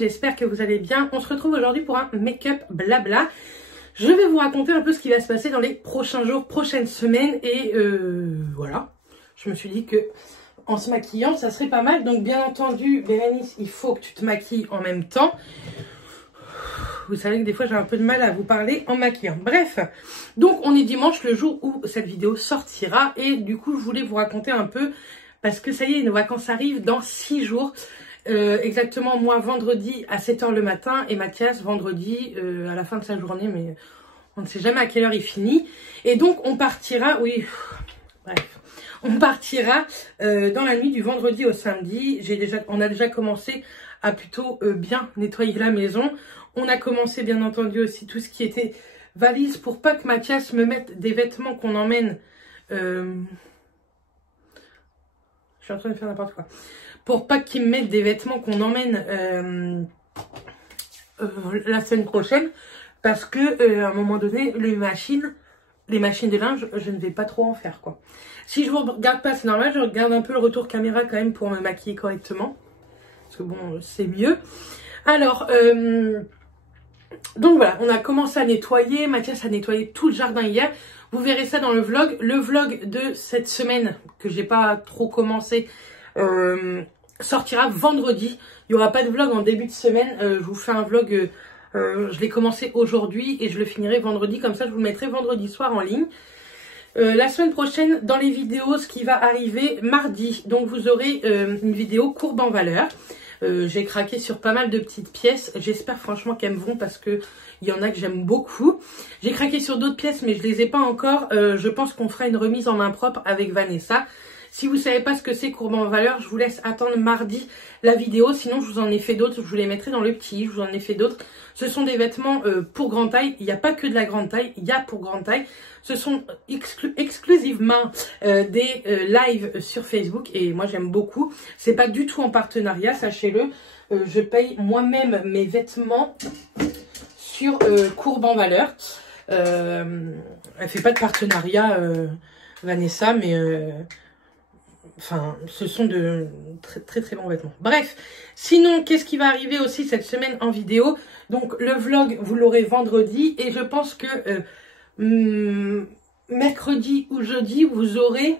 j'espère que vous allez bien. On se retrouve aujourd'hui pour un make-up blabla. Je vais vous raconter un peu ce qui va se passer dans les prochains jours, prochaines semaines. Et voilà, je me suis dit que en se maquillant, ça serait pas mal. Donc bien entendu, Bérénice, il faut que tu te maquilles en même temps. Vous savez que des fois, j'ai un peu de mal à vous parler en maquillant. Bref, donc on est dimanche, le jour où cette vidéo sortira. Et du coup, je voulais vous raconter un peu, parce que ça y est, nos vacances arrivent dans 6 jours. Exactement, moi, vendredi à 7 h le matin et Mathias, vendredi à la fin de sa journée, mais on ne sait jamais à quelle heure il finit. Et donc, on partira, oui, bref, on partira dans la nuit du vendredi au samedi. On a déjà commencé à plutôt bien nettoyer la maison. On a commencé, bien entendu, aussi tout ce qui était valise pour pas que Mathias me mette des vêtements qu'on emmène. Je suis en train de faire n'importe quoi. Pour pas qu'il me mette des vêtements qu'on emmène la semaine prochaine. Parce que, à un moment donné, les machines de linge, je ne vais pas trop en faire, quoi. Si je vous regarde pas, c'est normal. Je regarde un peu le retour caméra quand même pour me maquiller correctement. Parce que bon, c'est mieux. Alors, donc voilà, on a commencé à nettoyer. Mathias a nettoyé tout le jardin hier. Vous verrez ça dans le vlog. Le vlog de cette semaine, que j'ai pas trop commencé, sortira vendredi. Il n'y aura pas de vlog en début de semaine. Je vous fais un vlog, je l'ai commencé aujourd'hui et je le finirai vendredi. Comme ça, je vous le mettrai vendredi soir en ligne. La semaine prochaine, dans les vidéos, ce qui va arriver mardi. Donc, vous aurez une vidéo courbe en valeur. J'ai craqué sur pas mal de petites pièces. J'espère franchement qu'elles me vont parce que il y en a que j'aime beaucoup. J'ai craqué sur d'autres pièces mais je les ai pas encore. Je pense qu'on fera une remise en main propre avec Vanessa. Si vous savez pas ce que c'est courbe en valeur, je vous laisse attendre mardi la vidéo. Sinon, je vous en ai fait d'autres. Je vous les mettrai dans le petit. Je vous en ai fait d'autres. Ce sont des vêtements pour grande taille. Il n'y a pas que de la grande taille. Il y a pour grande taille. Ce sont exclusivement des lives sur Facebook. Et moi, j'aime beaucoup. C'est pas du tout en partenariat, sachez-le. Je paye moi-même mes vêtements sur courbe en valeur. Elle fait pas de partenariat, Vanessa, mais... Enfin, ce sont de très bons vêtements. Bref, sinon, qu'est-ce qui va arriver aussi cette semaine en vidéo? Donc, le vlog, vous l'aurez vendredi. Et je pense que mercredi ou jeudi, vous aurez...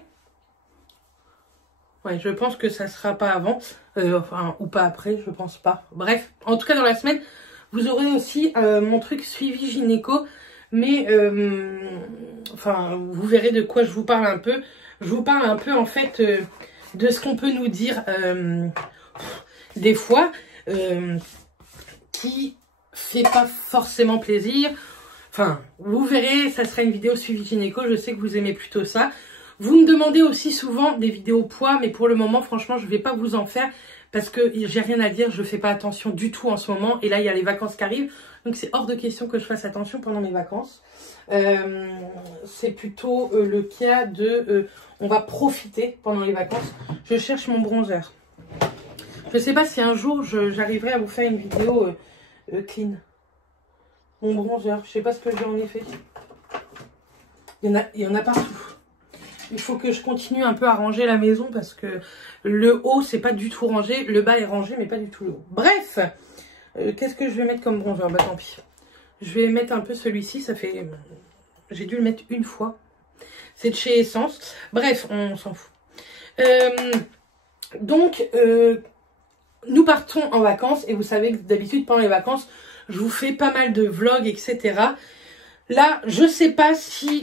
Ouais, je pense que ça sera pas avant. Enfin, ou pas après, je pense pas. Bref, en tout cas, dans la semaine, vous aurez aussi mon truc suivi gynéco. Mais, enfin, vous verrez de quoi je vous parle un peu. Je vous parle un peu en fait de ce qu'on peut nous dire des fois qui fait pas forcément plaisir. Enfin, vous verrez, ça sera une vidéo suivi gynéco. Je sais que vous aimez plutôt ça. Vous me demandez aussi souvent des vidéos poids, mais pour le moment, franchement, je vais pas vous en faire parce que j'ai rien à dire. Je fais pas attention du tout en ce moment. Et là, il y a les vacances qui arrivent. Donc, c'est hors de question que je fasse attention pendant mes vacances. C'est plutôt le cas de... on va profiter pendant les vacances. Je cherche mon bronzer. Je sais pas si un jour, j'arriverai à vous faire une vidéo clean. Mon bronzer. Je sais pas ce que j'en ai fait. Il y en a partout. Il faut que je continue un peu à ranger la maison parce que le haut, c'est pas du tout rangé. Le bas est rangé, mais pas du tout le haut. Bref, qu'est-ce que je vais mettre comme bronzer? Bah tant pis. Je vais mettre un peu celui-ci. Ça fait... J'ai dû le mettre une fois. C'est de chez Essence. Bref, on s'en fout. Donc, nous partons en vacances. Et vous savez que d'habitude, pendant les vacances, je vous fais pas mal de vlogs, etc. Là, je sais pas si...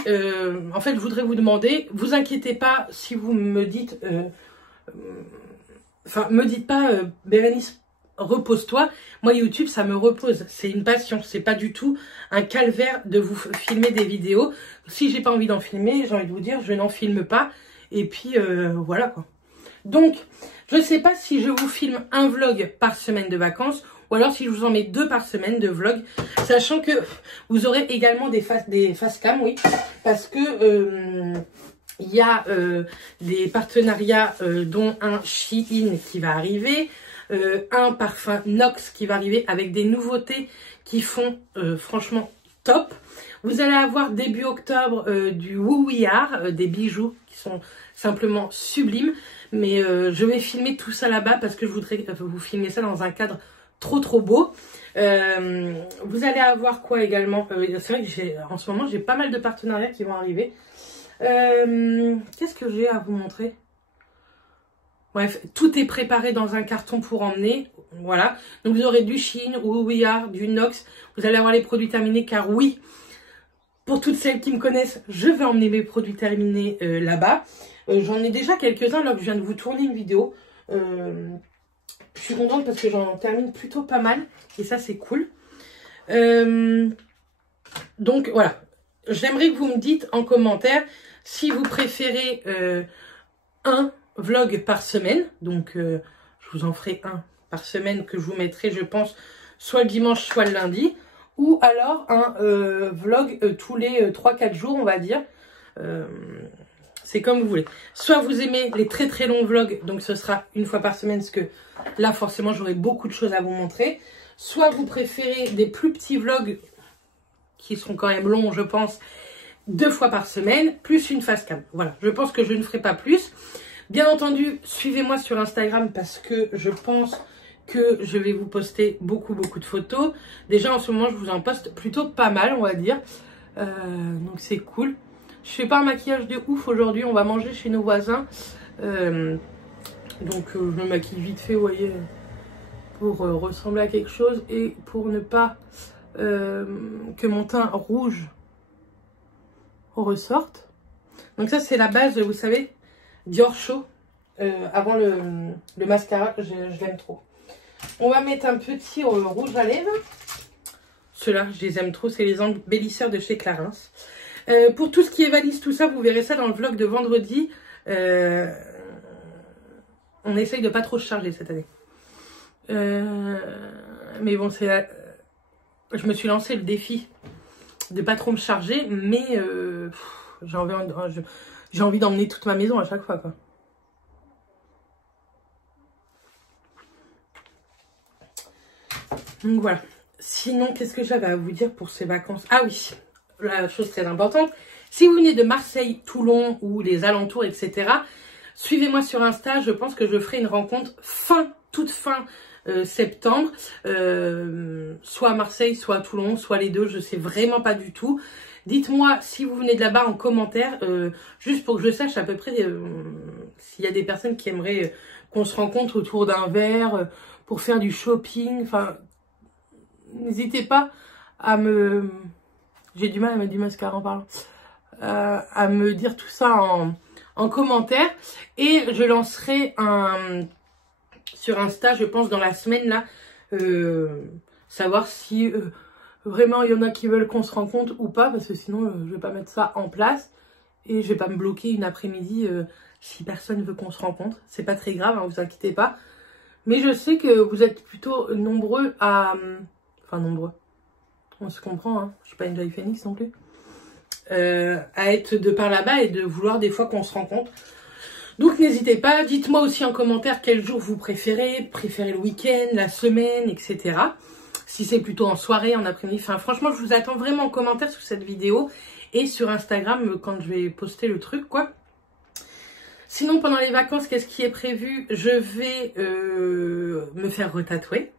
en fait, je voudrais vous demander, vous inquiétez pas si vous me dites... Enfin, me dites pas, Bérénice, repose-toi. Moi, YouTube, ça me repose. C'est une passion. C'est pas du tout un calvaire de vous filmer des vidéos. Si j'ai pas envie d'en filmer, j'ai envie de vous dire, je n'en filme pas. Et puis, voilà, quoi. Donc, je sais pas si je vous filme un vlog par semaine de vacances ou alors si je vous en mets 2 par semaine de vlog, sachant que vous aurez également des face cam, oui, parce que il y a des partenariats dont un Shein qui va arriver, un parfum Nox qui va arriver avec des nouveautés qui font franchement top. Vous allez avoir début octobre du Wouillard, des bijoux qui sont simplement sublimes. Mais je vais filmer tout ça là-bas parce que je voudrais vous filmer ça dans un cadre trop beau. Vous allez avoir quoi également, c'est vrai que en ce moment j'ai pas mal de partenariats qui vont arriver. Qu'est-ce que j'ai à vous montrer? Bref, tout est préparé dans un carton pour emmener. Voilà. Donc vous aurez du Shein, We Are, du Nox. Vous allez avoir les produits terminés car oui, pour toutes celles qui me connaissent, je vais emmener mes produits terminés là-bas. J'en ai déjà quelques-uns là que je viens de vous tourner une vidéo. Je suis contente parce que j'en termine plutôt pas mal. Et ça, c'est cool. Donc voilà. J'aimerais que vous me dites en commentaire si vous préférez un vlog par semaine. Donc je vous en ferai un par semaine que je vous mettrai, je pense, soit le dimanche, soit le lundi. Ou alors un vlog tous les 3-4 jours, on va dire. C'est comme vous voulez. Soit vous aimez les très longs vlogs, donc ce sera une fois par semaine, parce que là, forcément, j'aurai beaucoup de choses à vous montrer. Soit vous préférez des plus petits vlogs, qui seront quand même longs, je pense, 2 fois par semaine, plus une face cam. Voilà, je pense que je ne ferai pas plus. Bien entendu, suivez-moi sur Instagram, parce que je pense que je vais vous poster beaucoup de photos. Déjà, en ce moment, je vous en poste plutôt pas mal, on va dire. Donc, c'est cool. Je fais pas un maquillage de ouf aujourd'hui. On va manger chez nos voisins. Donc, je me maquille vite fait, vous voyez, pour ressembler à quelque chose et pour ne pas que mon teint rouge ressorte. Donc, ça, c'est la base, vous savez, Dior Show. Avant le mascara, je l'aime trop. On va mettre un petit rouge à lèvres. Ceux-là, je les aime trop. C'est les embellisseurs de chez Clarins. Pour tout ce qui est valise, tout ça, vous verrez ça dans le vlog de vendredi. On essaye de pas trop se charger cette année. Mais bon, je me suis lancé le défi de pas trop me charger. Mais j'ai envie d'emmener toute ma maison à chaque fois, quoi. Donc voilà. Sinon, qu'est-ce que j'avais à vous dire pour ces vacances? Ah oui, la chose très importante. Si vous venez de Marseille, Toulon ou les alentours, etc., suivez-moi sur Insta. Je pense que je ferai une rencontre toute fin septembre. Soit à Marseille, soit à Toulon, soit les deux. Je sais vraiment pas du tout. Dites-moi si vous venez de là-bas en commentaire, juste pour que je sache à peu près s'il y a des personnes qui aimeraient qu'on se rencontre autour d'un verre pour faire du shopping. Enfin, n'hésitez pas à me... J'ai du mal à mettre du mascara en parlant. À me dire tout ça en commentaire. Et je lancerai sur Insta, je pense, dans la semaine, là, savoir si vraiment il y en a qui veulent qu'on se rencontre ou pas. Parce que sinon, je vais pas mettre ça en place. Et je vais pas me bloquer une après-midi si personne veut qu'on se rencontre. C'est pas très grave, hein, vous inquiétez pas. Mais je sais que vous êtes plutôt nombreux à... Enfin, nombreux. On se comprend, hein. Je suis pas une jolie phénix non plus. À être de par là-bas et de vouloir des fois qu'on se rencontre. Donc n'hésitez pas, dites-moi aussi en commentaire quel jour vous préférez le week-end, la semaine, etc. Si c'est plutôt en soirée, en après-midi. Enfin, franchement, je vous attends vraiment en commentaire sous cette vidéo et sur Instagram quand je vais poster le truc, quoi. Sinon, pendant les vacances, qu'est-ce qui est prévu? Je vais me faire retatouer.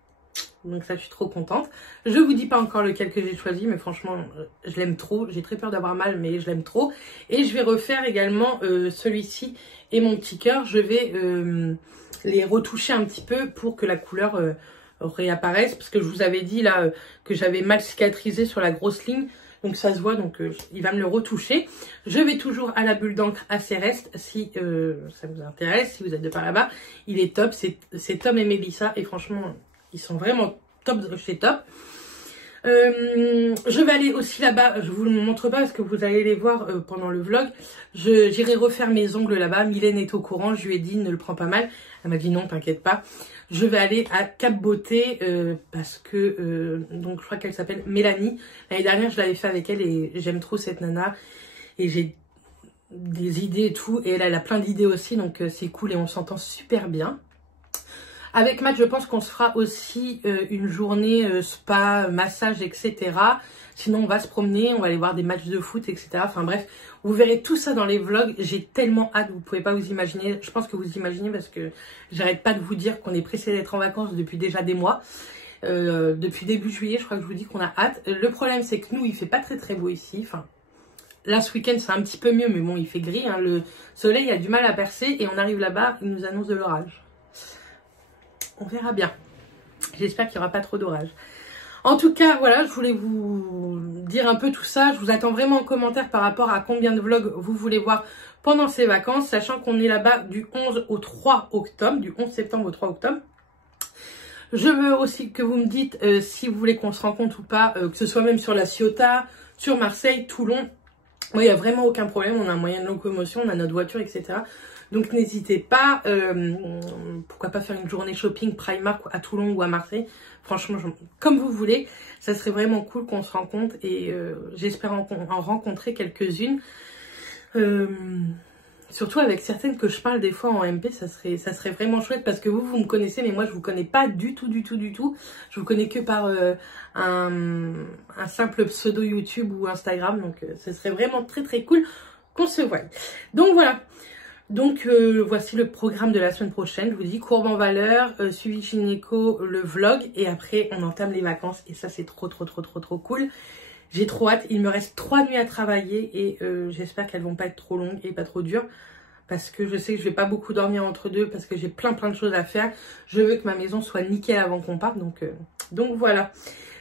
Donc ça, je suis trop contente. Je vous dis pas encore lequel que j'ai choisi, mais franchement, je l'aime trop. J'ai très peur d'avoir mal, mais je l'aime trop. Et je vais refaire également celui-ci et mon petit cœur. Je vais les retoucher un petit peu pour que la couleur réapparaisse. Parce que je vous avais dit là que j'avais mal cicatrisé sur la grosse ligne. Donc ça se voit, donc il va me le retoucher. Je vais toujours à la bulle d'encre à Céreste si ça vous intéresse, si vous êtes de par là-bas. Il est top, c'est Tom et Mélissa et franchement... Ils sont vraiment top chez Top. Je vais aller aussi là-bas. Je vous le montre pas parce que vous allez les voir pendant le vlog. J'irai refaire mes ongles là-bas. Mylène est au courant. Je lui ai dit ne le prends pas mal. Elle m'a dit non, t'inquiète pas. Je vais aller à Cap Beauté parce que donc je crois qu'elle s'appelle Mélanie. L'année dernière je l'avais fait avec elle et j'aime trop cette nana et j'ai des idées et tout. Et elle a plein d'idées aussi donc c'est cool et on s'entend super bien. Avec Matt, je pense qu'on se fera aussi une journée spa, massage, etc. Sinon, on va se promener, on va aller voir des matchs de foot, etc. Enfin bref, vous verrez tout ça dans les vlogs. J'ai tellement hâte, vous pouvez pas vous imaginer. Je pense que vous imaginez parce que j'arrête pas de vous dire qu'on est pressé d'être en vacances depuis déjà des mois. Depuis début juillet, je crois que je vous dis qu'on a hâte. Le problème, c'est que nous, il fait pas très beau ici. Enfin, là, ce week-end, c'est un petit peu mieux, mais bon, il fait gris. Hein. Le soleil a du mal à percer et on arrive là-bas, il nous annonce de l'orage. On verra bien. J'espère qu'il n'y aura pas trop d'orage. En tout cas, voilà, je voulais vous dire un peu tout ça. Je vous attends vraiment en commentaire par rapport à combien de vlogs vous voulez voir pendant ces vacances, sachant qu'on est là-bas du 11 au 3 octobre, du 11 septembre au 3 octobre. Je veux aussi que vous me dites si vous voulez qu'on se rencontre ou pas, que ce soit même sur la Ciotat, sur Marseille, Toulon. Moi, il n'y a vraiment aucun problème. On a un moyen de locomotion, on a notre voiture, etc. Donc, n'hésitez pas. Pourquoi pas faire une journée shopping Primark à Toulon ou à Marseille. Franchement, comme vous voulez. Ça serait vraiment cool qu'on se rencontre et j'espère en rencontrer quelques-unes. Surtout avec certaines que je parle des fois en MP, ça serait vraiment chouette parce que vous me connaissez, mais moi je vous connais pas du tout. Je vous connais que par un simple pseudo YouTube ou Instagram, donc ce serait vraiment très cool qu'on se voie. Donc voilà, donc voici le programme de la semaine prochaine. Je vous dis courbe en valeur, suivi gynéco, le vlog et après on entame les vacances et ça c'est trop cool. J'ai trop hâte, il me reste 3 nuits à travailler et j'espère qu'elles vont pas être trop longues et pas trop dures. Parce que je sais que je vais pas beaucoup dormir entre deux parce que j'ai plein de choses à faire. Je veux que ma maison soit nickel avant qu'on parte, donc voilà.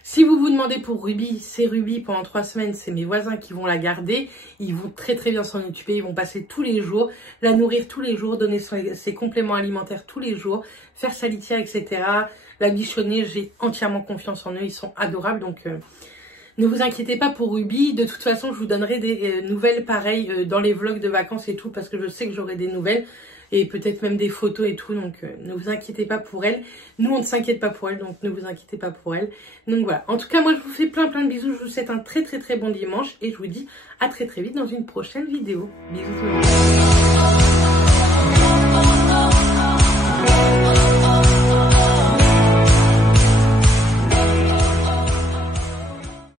Si vous vous demandez pour Ruby, c'est Ruby pendant 3 semaines, c'est mes voisins qui vont la garder. Ils vont très bien s'en occuper, ils vont passer tous les jours, la nourrir tous les jours, donner ses compléments alimentaires tous les jours, faire sa litière, etc. La bichonner, j'ai entièrement confiance en eux, ils sont adorables, donc... Ne vous inquiétez pas pour Ruby, de toute façon je vous donnerai des nouvelles pareilles dans les vlogs de vacances et tout parce que je sais que j'aurai des nouvelles et peut-être même des photos et tout, donc ne vous inquiétez pas pour elle. Nous on ne s'inquiète pas pour elle, donc ne vous inquiétez pas pour elle. Donc voilà, en tout cas moi je vous fais plein de bisous, je vous souhaite un très bon dimanche et je vous dis à très vite dans une prochaine vidéo. Bisous tout le monde.